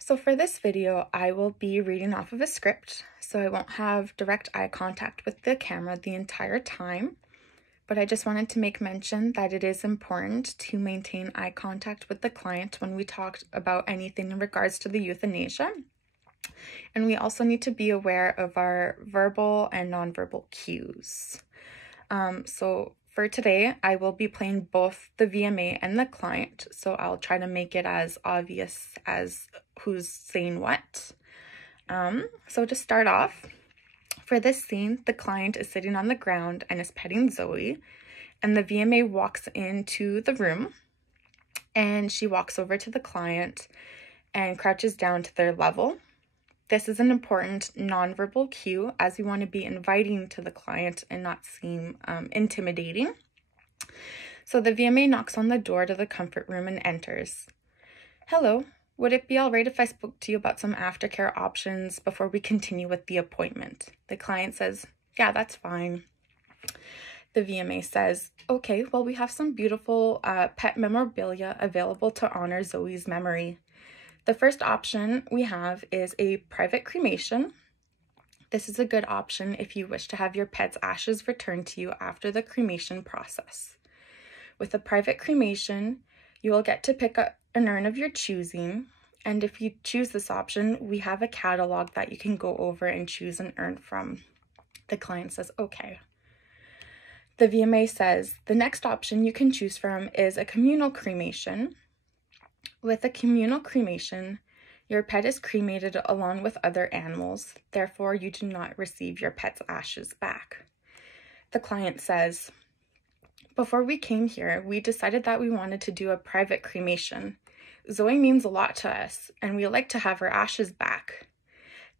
So for this video, I will be reading off of a script, so I won't have direct eye contact with the camera the entire time, but I just wanted to make mention that it is important to maintain eye contact with the client when we talk about anything in regards to the euthanasia. And we also need to be aware of our verbal and nonverbal cues. So for today, I will be playing both the VMA and the client, so I'll try to make it as obvious as who's saying what. So to start off, for this scene, the client is sitting on the ground and is petting Zoe, and the VMA walks into the room, and she walks over to the client and crouches down to their level. This is an important nonverbal cue, as we want to be inviting to the client and not seem intimidating. So the VMA knocks on the door to the comfort room and enters. Hello, would it be all right if I spoke to you about some aftercare options before we continue with the appointment? The client says, yeah, that's fine. The VMA says, okay, well, we have some beautiful pet memorabilia available to honor Zoe's memory. The first option we have is a private cremation. This is a good option if you wish to have your pet's ashes returned to you after the cremation process. With a private cremation, you will get to pick up an urn of your choosing, and if you choose this option, we have a catalog that you can go over and choose an urn from. The client says, okay. The VMA says, the next option you can choose from is a communal cremation. With a communal cremation, your pet is cremated along with other animals, therefore you do not receive your pet's ashes back. The client says, before we came here, we decided that we wanted to do a private cremation. Zoe means a lot to us, and we like to have her ashes back.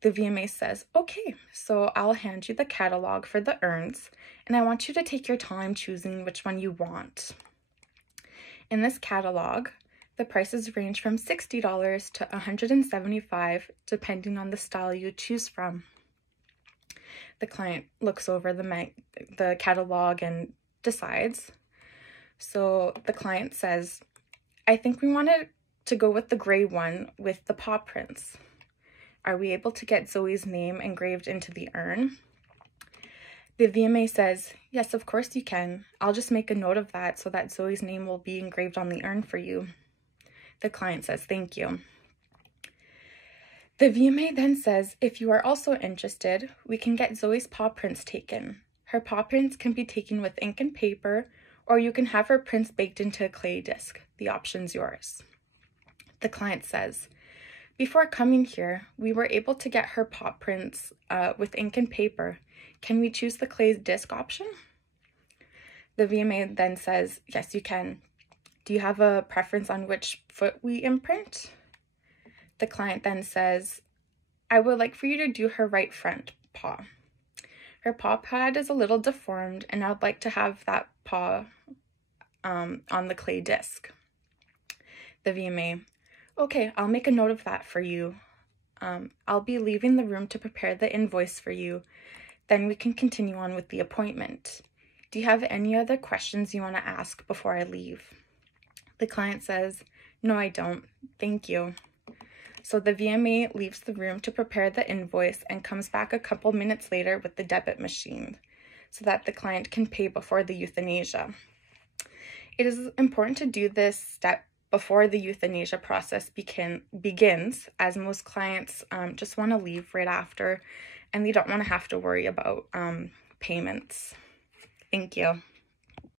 The VMA says, okay, so I'll hand you the catalog for the urns, and I want you to take your time choosing which one you want. In this catalog, the prices range from $60 to $175, depending on the style you choose from. The client looks over the catalog and decides. So the client says, I think we wanted to go with the gray one with the paw prints. Are we able to get Zoe's name engraved into the urn? The VMA says, yes, of course you can. I'll just make a note of that so that Zoe's name will be engraved on the urn for you. The client says, thank you. The VMA then says, if you are also interested, we can get Zoe's paw prints taken. Her paw prints can be taken with ink and paper, or you can have her prints baked into a clay disc. The option's yours. The client says, before coming here, we were able to get her paw prints with ink and paper. Can we choose the clay disc option? The VMA then says, yes, you can. Do you have a preference on which foot we imprint? The client then says, I would like for you to do her right front paw. Her paw pad is a little deformed, and I would like to have that paw on the clay disc. The VMA, okay, I'll make a note of that for you. I'll be leaving the room to prepare the invoice for you. Then we can continue on with the appointment. Do you have any other questions you want to ask before I leave? The client says, no, I don't. Thank you. So the VMA leaves the room to prepare the invoice and comes back a couple minutes later with the debit machine so that the client can pay before the euthanasia. It is important to do this step before the euthanasia process begins, as most clients just want to leave right after, and they don't want to have to worry about payments. Thank you.